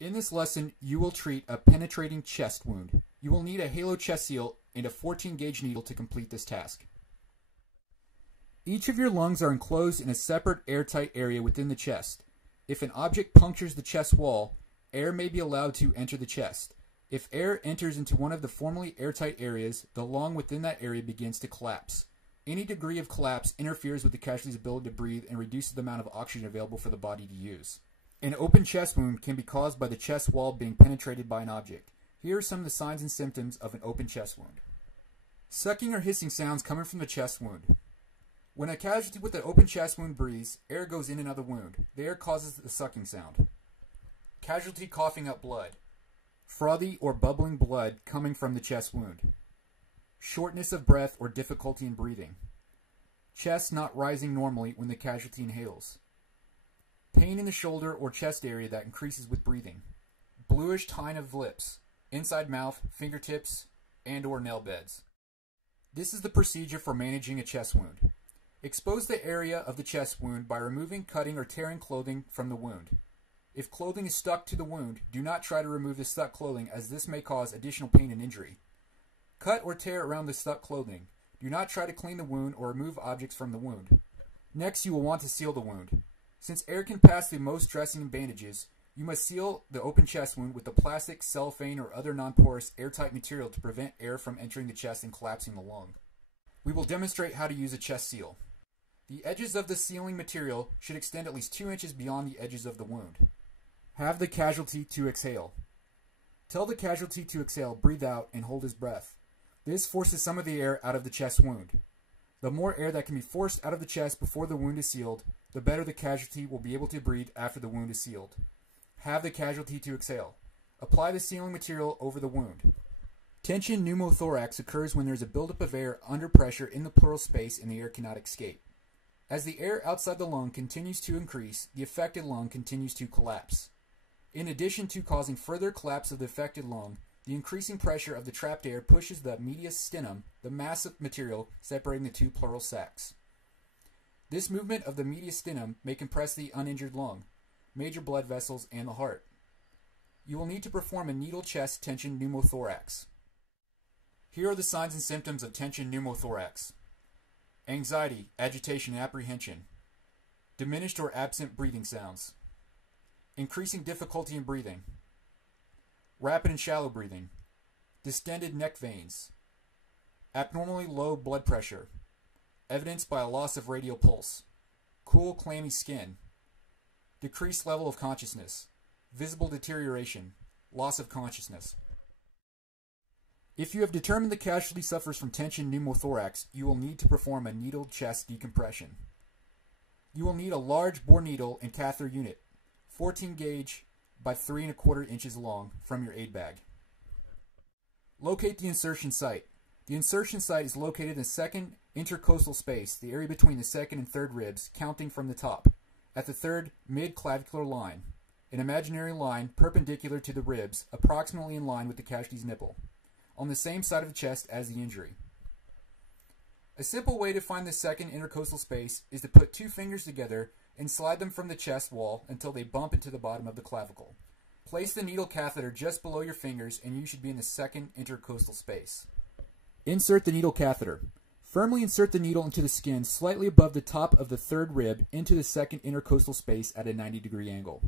In this lesson, you will treat a penetrating chest wound. You will need a halo chest seal and a 14-gauge needle to complete this task. Each of your lungs are enclosed in a separate airtight area within the chest. If an object punctures the chest wall, air may be allowed to enter the chest. If air enters into one of the formerly airtight areas, the lung within that area begins to collapse. Any degree of collapse interferes with the casualty's ability to breathe and reduces the amount of oxygen available for the body to use. An open chest wound can be caused by the chest wall being penetrated by an object. Here are some of the signs and symptoms of an open chest wound. Sucking or hissing sounds coming from the chest wound. When a casualty with an open chest wound breathes, air goes in and out of the wound. The air causes the sucking sound. Casualty coughing up blood. Frothy or bubbling blood coming from the chest wound. Shortness of breath or difficulty in breathing. Chest not rising normally when the casualty inhales. Pain in the shoulder or chest area that increases with breathing. Bluish tine of lips, inside mouth, fingertips, and or nail beds. This is the procedure for managing a chest wound. Expose the area of the chest wound by removing, cutting, or tearing clothing from the wound. If clothing is stuck to the wound, do not try to remove the stuck clothing as this may cause additional pain and injury. Cut or tear around the stuck clothing. Do not try to clean the wound or remove objects from the wound. Next, you will want to seal the wound. Since air can pass through most dressing and bandages, you must seal the open chest wound with a plastic, cellophane, or other non-porous airtight material to prevent air from entering the chest and collapsing the lung. We will demonstrate how to use a chest seal. The edges of the sealing material should extend at least 2 inches beyond the edges of the wound. Have the casualty to exhale. Tell the casualty to exhale, breathe out, and hold his breath. This forces some of the air out of the chest wound. The more air that can be forced out of the chest before the wound is sealed, the better the casualty will be able to breathe after the wound is sealed. Have the casualty to exhale. Apply the sealing material over the wound. Tension pneumothorax occurs when there is a buildup of air under pressure in the pleural space and the air cannot escape. As the air outside the lung continues to increase, the affected lung continues to collapse. In addition to causing further collapse of the affected lung, the increasing pressure of the trapped air pushes the mediastinum, the mass of material separating the two pleural sacs. This movement of the mediastinum may compress the uninjured lung, major blood vessels, and the heart. You will need to perform a needle chest tension pneumothorax. Here are the signs and symptoms of tension pneumothorax. Anxiety, agitation, and apprehension. Diminished or absent breathing sounds. Increasing difficulty in breathing. Rapid and shallow breathing. Distended neck veins. Abnormally low blood pressure. Evidenced by a loss of radial pulse. Cool, clammy skin. Decreased level of consciousness. Visible deterioration. Loss of consciousness. If you have determined the casualty suffers from tension pneumothorax, you will need to perform a needle chest decompression. You will need a large bore needle and catheter unit, 14 gauge by 3 1/4 inches long, from your aid bag. Locate the insertion site. The insertion site is located in the second intercostal space, the area between the second and third ribs, counting from the top, at the third mid-clavicular line, an imaginary line perpendicular to the ribs, approximately in line with the casualty's nipple, on the same side of the chest as the injury. A simple way to find the second intercostal space is to put 2 fingers together and slide them from the chest wall until they bump into the bottom of the clavicle. Place the needle catheter just below your fingers and you should be in the second intercostal space. Insert the needle catheter. Firmly insert the needle into the skin slightly above the top of the third rib into the second intercostal space at a 90-degree angle.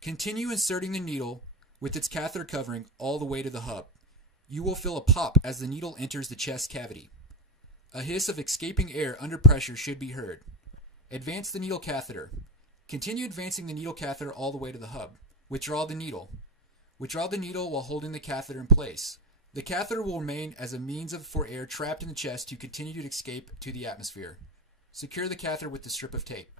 Continue inserting the needle with its catheter covering all the way to the hub. You will feel a pop as the needle enters the chest cavity. A hiss of escaping air under pressure should be heard. Advance the needle catheter. Continue advancing the needle catheter all the way to the hub. Withdraw the needle. Withdraw the needle while holding the catheter in place. The catheter will remain as a means for air trapped in the chest to continue to escape to the atmosphere. Secure the catheter with the strip of tape.